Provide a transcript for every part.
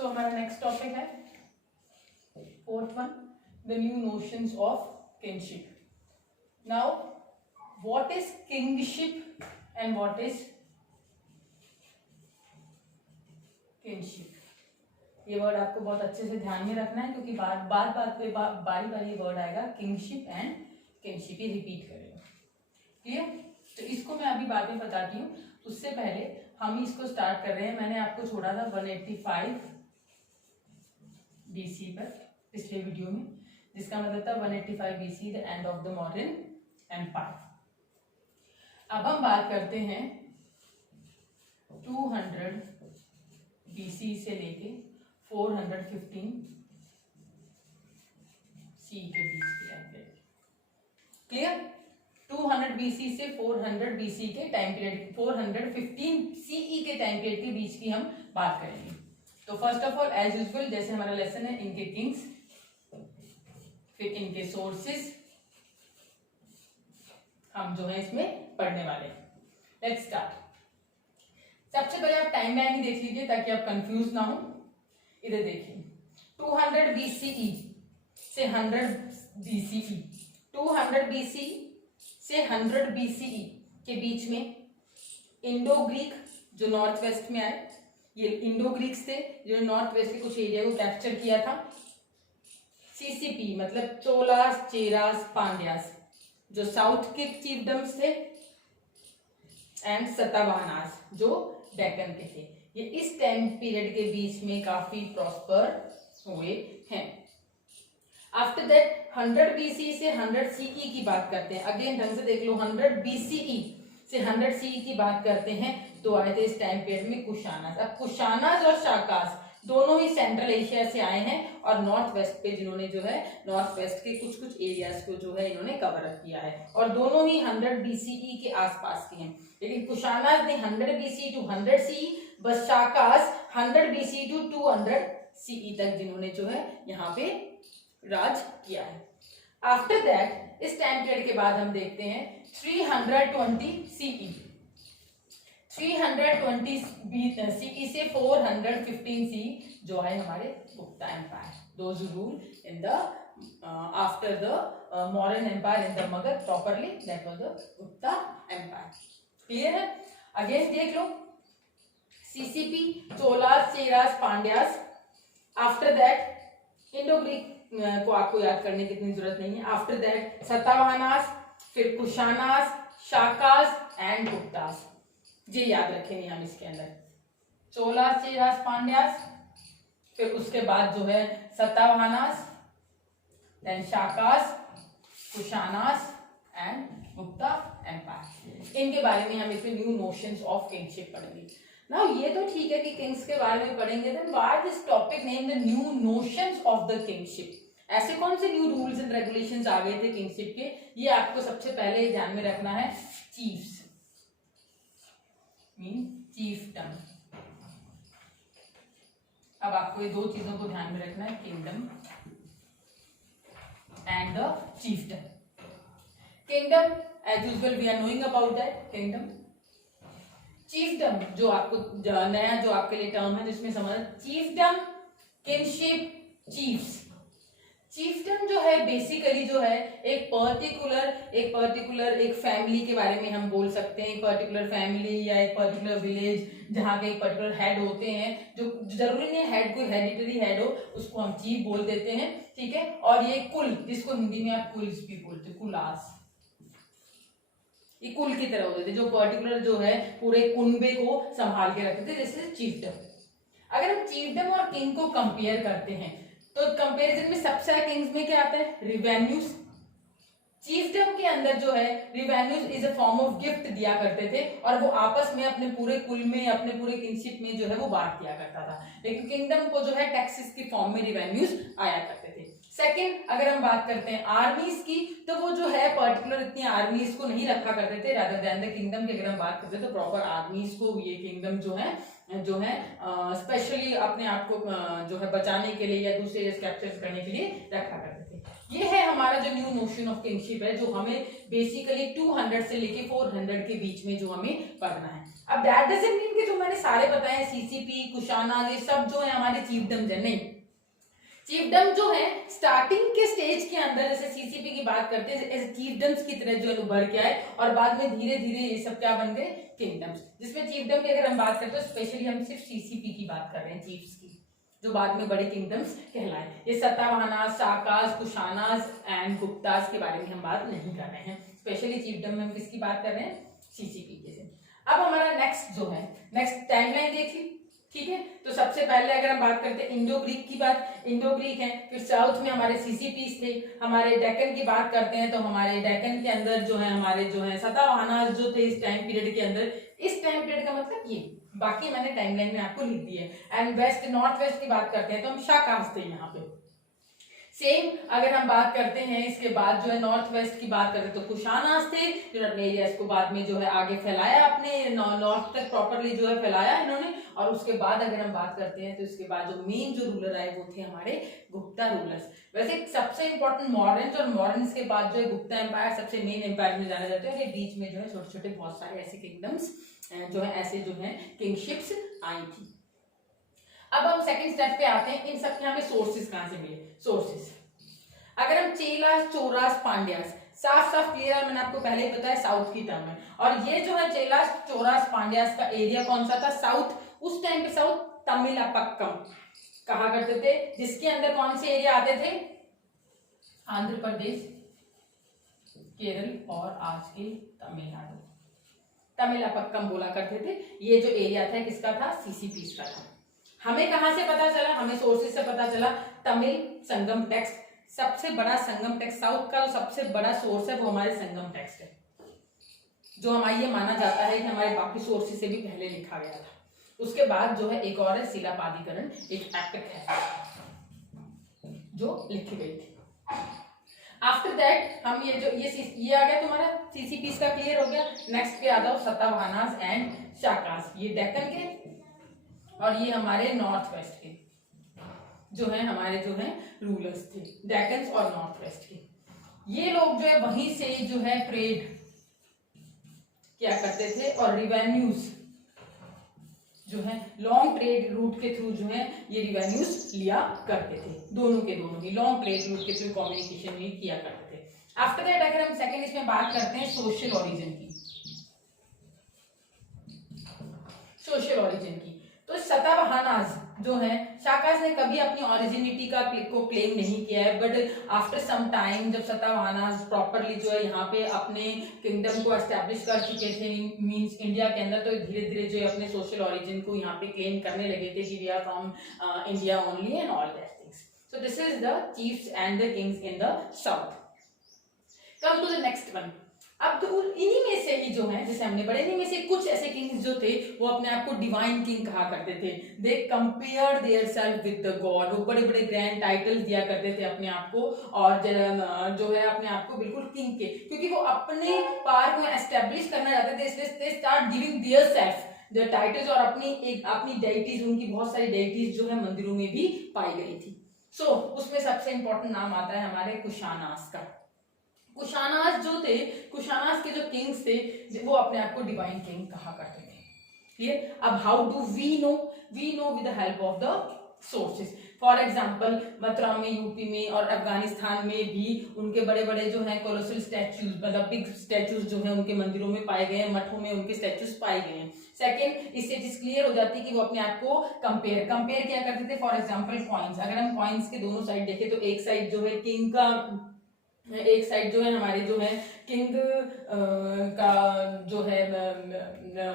सो हमारा next topic है fourth one, the new notions of kingship. Now what is kingship and what is kingship? ये word आपको बहुत अच्छे से ध्यान में रखना है क्योंकि बार पे बारी बारी वर्ड आएगा किंगशिप एंड किंगशिप, ये रिपीट करेगा. क्लियर? तो इसको मैं अभी बाद में बताती हूँ. उससे पहले हम इसको स्टार्ट कर रहे हैं. मैंने आपको छोड़ा था 185 BC पर पिछले वीडियो में, जिसका मतलब था 185 BC the end of the Mauryan empire. अब हम बात करते हैं 200 BC से लेके 415 C के बीच की टाइम पीरियड. क्लियर? 200 BC से 400 BC के टाइम पीरियड, 415 CE के टाइम पीरियड के बीच की हम बात करेंगे. तो first of all as usual जैसे हमारा लेसन है, इनके किंग्स, फिर इनके सोर्सेस हम जो है इसमें पढ़ने वाले हैं. Let's start. सबसे पहले आप टाइम लाइन ही देख लीजिए ताकि आप कंफ्यूज ना हो. इधर देखिए 200 BCE से 100 BCE, 200 BC से 100 BCE के बीच में इंडो ग्रीक जो नॉर्थ वेस्ट में आए, ये इंडो ग्रीक्स थे जो नॉर्थ वेस्ट के कुछ एरिया को कैप्चर किया था. CCP मतलब चोलास, चेरास, पांड्यास जो साउथ के चीफडम्स थे, एंड सतावाहनास जो डेक्कन के थे. ये इस टाइम पीरियड के बीच में काफी प्रॉस्पर हुए हैं. आफ्टर दैट 100 BC से 100 CE की बात करते हैं. अगेन ढंग से देख लो, 100 BCE से 100 CE की बात करते हैं तो आए थे इस टाइम पीरियड में कुशानास. अब कुशानास और शाकास दोनों ही सेंट्रल एशिया से आए हैं और नॉर्थ वेस्ट पे जिन्होंने जो है नॉर्थ वेस्ट के कुछ कुछ एरियाज को जो है इन्होंने कवर अप किया है, और दोनों ही 100 BCE के आसपास के हैं. लेकिन कुशानास ने 100 BC टू 100 CE, बस शाकास 100 BC टू 200 CE तक जिन्होंने जो है यहाँ पे राज किया है. आफ्टर दैट इस टाइम पीरियड के बाद हम देखते हैं 320 CE, 320 CE से 415 CE जो है हमारे Gupta empire. Those rule in the after the Mauryan empire in the Magadha properly, that was the Gupta empire. Clear है? अगेन देख लो, CCP Cholas, Cheras, Pandyas. After that Indo Greek को आपको याद करने की इतनी जरूरत नहीं है. आफ्टर दैट सतावाहनास, फिर कुशानास, शाकास एंड गुप्तास. ये याद रखेंगे हम इसके अंदर, चोलास, चेरास, पांड्यास, फिर उसके बाद जो है Satavahanas, then Shakas, Kushanas and Gupta empire. इनके बारे में हम इसमें न्यू नोशंस ऑफ किंगशिप पढ़ेंगे. नाउ ये तो ठीक है कि किंग्स के बारे में पढ़ेंगे, then what this topic name the new notions of the kingship. ऐसे कौन से न्यू रूल्स एंड रेगुलेशंस आ गए थे किंगशिप के, ये आपको सबसे पहले ध्यान में रखना है. Chiefs mean chiefdom. अब आपको ये दो चीजों को ध्यान में रखना है, kingdom and the chiefdom. Kingdom as usual we are knowing about that kingdom. Chiefdom जो आपको नया जो आपके लिए टर्म है जिसमें समझ, चीफडम, किंगशिप, चीफ्स. चीफडम जो है बेसिकली जो है एक पर्टिकुलर एक फैमिली के बारे में हम बोल सकते हैं. एक पर्टिकुलर फैमिली या एक पर्टिकुलर विलेज जहाँ के एक पर्टिकुलर हेड होते हैं, जो जरूरी नहीं हेड कोई हेरिडिटरी हेड हो, उसको हम चीफ बोल देते हैं. ठीक है? और ये कुल, जिसको हिंदी में आप कुल्स भी बोलते, कुलास, ये कुल की तरह होते थे जो पर्टिकुलर जो है पूरे कुनबे को संभाल के रखते थे, जैसे चीफडम. अगर हम चीफडम और किंग को कंपेयर करते हैं तो कंपैरिजन में सबसे ज्यादा किंग्स में क्या आता है, रिवेन्यूज. चीफडम के अंदर जो है revenues is a form of gift दिया करते थे और वो आपस में अपने पूरे कुल में, अपने पूरे किंगशिप में जो है वो बांट दिया करता था. लेकिन किंगडम को जो है टैक्सेस की फॉर्म में रिवेन्यूज आया करते थे. सेकंड, अगर हम बात करते हैं आर्मीज की, तो वो जो है पर्टिकुलर इतनी आर्मीज को नहीं रखा करते थे. रादर देन द किंगडम की अगर हम बात करते हैं तो प्रॉपर आर्मीज को ये किंगडम जो है स्पेशली अपने आप को जो है बचाने के लिए या दूसरे एरियाज कैप्चर करने के लिए रखा करते थे. ये है हमारा जो न्यू नोशन ऑफ किंगशिप है, जो हमें बेसिकली 200 से लेके 400 के बीच में जो हमें पढ़ना है. अब दैट डजंट मीन कि जो मैंने मैंने सारे बताए, सीसीपी, कुशाना, ये सब जो है हमारे चीफडम्स है। नहीं, चीफडम जो है स्टार्टिंग के स्टेज के अंदर जैसे सीसीपी की बात करते हैं ऐसे चीफडम्स की तरह जो है उभर के आए और बाद में धीरे धीरे ये सब क्या बन गए, किंगडम्स। जिसमें चीफडम की अगर हम बात करते हैं स्पेशली हम सिर्फ सीसीपी की बात कर रहे हैं, चीफ्स की, जो बाद में बड़े किंगडम्स कहलाए। ये सतावाहनास, शाकास, कुशानास एंड गुप्तास के बारे में हम बात नहीं कर रहे हैं, स्पेशली चीफडम में हम किसकी बात कर रहे हैं, सीसीपी के। अब हमारा नेक्स्ट जो है, नेक्स्ट टाइमलाइन देखिए, ठीक है। तो सबसे पहले अगर हम बात करते हैं इंडो ग्रीक की बात, इंडो ग्रीक है, फिर साउथ में हमारे सीसीपीस थे। हमारे डेक्कन की बात करते हैं तो हमारे डेक्कन के अंदर जो है हमारे जो है सतावाहनास जो थे इस टाइम पीरियड के अंदर, इस टाइम पीरियड का मतलब ये, बाकी मैंने टाइमलाइन में आपको लिख दी है। एंड वेस्ट, नॉर्थ वेस्ट की बात करते हैं तो हम शाकास थे यहाँ पे। सेम अगर हम बात करते हैं इसके बाद जो है नॉर्थ वेस्ट की बात करते हैं तो कुशानास थे, जो अपने एरियाज को बाद में जो है आगे फैलाया, अपने नॉर्थ तक प्रॉपरली जो है फैलाया इन्होंने। और उसके बाद अगर हम बात करते हैं तो इसके बाद जो मेन जो रूलर आए वो थे हमारे गुप्ता रूलर्स। वैसे सबसे इंपॉर्टेंट मॉडर्न्स, और मॉडर्न्स के बाद जो है गुप्ता एम्पायर सबसे मेन एम्पायर में जाना जाता है। बीच में जो है छोटे छोटे बहुत सारे ऐसे किंगडम्स जो है, ऐसे जो है किंगशिप्स आई थी। अब हम सेकंड स्टेप पे आते हैं, इन सब के हमें सोर्सेस कहां से मिले। सोर्सेस अगर हम चेलास, चोरास, पांड्यास, साफ साफ क्लियर, मैंने आपको पहले ही बताया साउथ की टर्म है। और ये जो है चेलास, चोरास, पांड्यास का एरिया कौन सा था, साउथ। उस टाइम पे साउथ तमिलापक्कम कहा करते थे, जिसके अंदर कौन से एरिया आते थे, आंध्र प्रदेश, केरल और आज के तमिलनाडु, तमिलापक्कम बोला करते थे। ये जो एरिया था किसका था, सीसीपीस का था। हमें कहां से पता चला, हमें सोर्सेज से पता चला, तमिल संगम टेक्स्ट, सबसे बड़ा संगम टेक्स्ट साउथ का जो सबसे बड़ा सोर्स है वो हमारे संगम टेक्स्ट है, जो हमारे ये माना जाता है कि हमारे बाकी सोर्सेज से भी पहले लिखा गया था। उसके बाद जो है एक और है शिलापादिकरण, एक एपिक है जो लिखी गई थी। आफ्टर दैट हम ये जो ये आ गया तुम्हारा सीसीपीस का, क्लियर हो गया। नेक्स्ट पे आ जाओ सतावाहनास एंड शाकास, ये डेक्कन के और ये हमारे नॉर्थ वेस्ट के जो है हमारे जो है रूलर्स थे, डेक्कन और नॉर्थ वेस्ट के। ये लोग जो है वहीं से जो है ट्रेड क्या करते थे और रिवेन्यूज जो है लॉन्ग ट्रेड रूट के थ्रू जो है ये रिवेन्यूज लिया करते थे, दोनों के दोनों ही लॉन्ग ट्रेड रूट के थ्रू कम्युनिकेशन भी किया करते थे। आफ्टर दैट अगर हम सेकेंड इसमें बात करते हैं सोशल ओरिजिन की, सोशल ओरिजिन की, तो सतावाहनास जो है, शाकास ने कभी अपनी ओरिजिनिटी को क्लेम नहीं किया है, बट आफ्टर सम टाइम जब सतावाहनास प्रॉपरली जो है यहाँ पे अपने किंगडम को एस्टेब्लिश कर चुके थे मींस इंडिया के अंदर, तो धीरे धीरे जो है अपने सोशल ओरिजिन को यहाँ पे क्लेम करने लगे थे कि we are from India only and all that things. So this is the chiefs and the kings in the south. Come to the next one. अब तो इन्हीं में से ही जो है, जैसे हमने पढ़े, इन्हीं में से कुछ ऐसे किंग्स जो थे वो अपने आप को डिवाइन किंग कहा करते थे। They compared their self with the god, वो बड़े बड़े ग्रैंड टाइटल दिया करते थे अपने आप को, और जो है अपने आप को बिल्कुल किंग के, क्योंकि वो अपने पावर को एस्टेब्लिश करना चाहते थे, इसलिए they start giving their self the titles, और अपनी डेइटीज, उनकी बहुत सारी डेइटीज जो है मंदिरों में भी पाई गई थी। सो उसमें सबसे इंपॉर्टेंट नाम आता है हमारे कुशानास का। कुशानास जो थे, कुशानास के जो किंग्स थे वो अपने आप को डिवाइन किंग कहा करते थे। क्लियर? अब how do we know? We know with the help of the sources. For example Mathura में, यूपी में और अफगानिस्तान में भी उनके बड़े बड़े जो है कोलोसल स्टैच्यूज, मतलब बिग स्टैच्यूज जो है उनके मंदिरों में पाए गए हैं, मठों में उनके स्टैच्यूज पाए गए हैं। सेकेंड, इससे चीज क्लियर हो जाती है कि वो अपने आप को कंपेयर क्या करते थे। फॉर एग्जाम्पल कॉइन्स, अगर हम कॉइन्स के दोनों साइड देखें तो एक साइड जो है किंग का, एक साइड जो है हमारे जो है किंग का जो है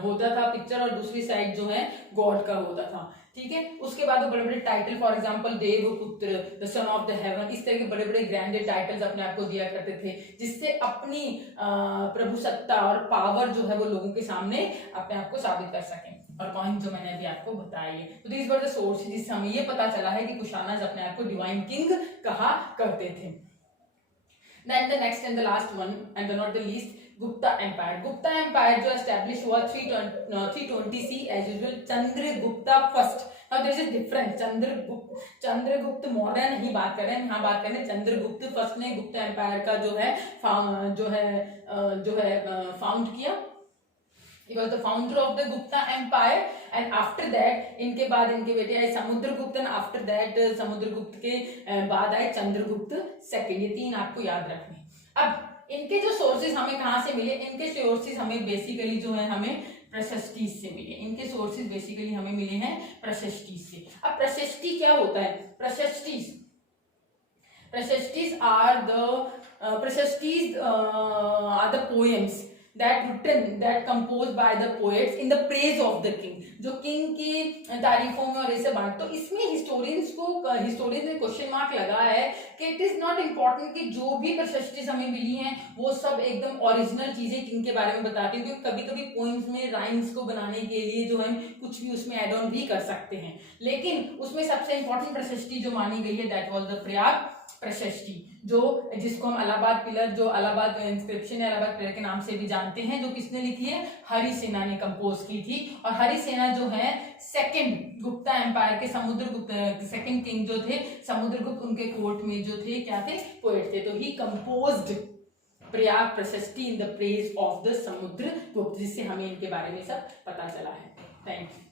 होता था पिक्चर, और दूसरी साइड जो है गॉड का होता था। ठीक है, उसके बाद वो बड़े बड़े टाइटल, फॉर एग्जांपल देव पुत्र, the son of the haven, इस तरह के बड़े बड़े ग्रैंड टाइटल्स अपने आप को दिया करते थे, जिससे अपनी प्रभुसत्ता और पावर जो है वो लोगों के सामने अपने आप को साबित कर सकें। और कॉइन जो मैंने अभी आपको बताई है, तो दिस वर द सोर्स, जिससे हमें ये पता चला है कि कुशानास अपने आप को डिवाइन किंग कहा करते थे। Then the next and the last one and the not the least, Gupta Empire. Gupta Empire जो establish हुआ 320 C as usual, Chandragupta first. Now there is a difference, Chandragupta Maurya नहीं बात कर रहे हैं, यहाँ बात कर रहे हैं चंद्रगुप्त फर्स्ट ने गुप्ता एम्पायर का जो है फाउंड किया। He was the founder of the Gupta Empire and after that इनके बाद इनके बेटे आए Samudragupta and after that Samudragupta के बाद आए चंद्रगुप्त सेकंड। ये 3 आपको याद रखने। अब इनके जो सोर्सेज हमें कहाँ से मिले, इनके सोर्सेज हमें बेसिकली जो है हमें प्रशस्ति से मिले। इनके सोर्सेज बेसिकली हमें मिले हैं प्रशस्ति से। अब प्रशस्ति क्या होता है? Prashastis are the poems that composed by the poets in the praise of the king, जो किंग की तारीफों में और ऐसे बात। तो इसमें हिस्टोरियंस ने क्वेश्चन मार्क लगा है कि इट इज नॉट इम्पॉर्टेंट कि जो भी प्रशस्ति हमें मिली हैं वो सब एकदम ओरिजिनल चीजें किंग के बारे में बताती हैं, क्योंकि कभी कभी पोइम्स में राइम्स को बनाने के लिए जो है कुछ भी उसमें एड ऑन भी कर सकते हैं, लेकिन उसमें सबसे इंपॉर्टेंट प्रशस्ति जो मानी गई है दैट वाज द प्रयाग प्रशस्ति, जो जिसको हम इलाहाबाद पिलर, जो इलाहाबाद इंस्क्रिप्शन है इलाहाबाद पिलर के नाम से भी जानते हैं, जो किसने लिखी है? हरिसेना ने कंपोज की थी। और हरिसेना जो है सेकंड गुप्ता एम्पायर के समुद्रगुप्त सेकंड किंग जो थे समुद्रगुप्त, उनके कोर्ट में जो थे क्या थे? पोएट थे। तो ही कंपोज्ड प्रयाग प्रशस्ति in the praise of the Samudragupta, जिससे हमें इनके बारे में सब पता चला है। Thank you.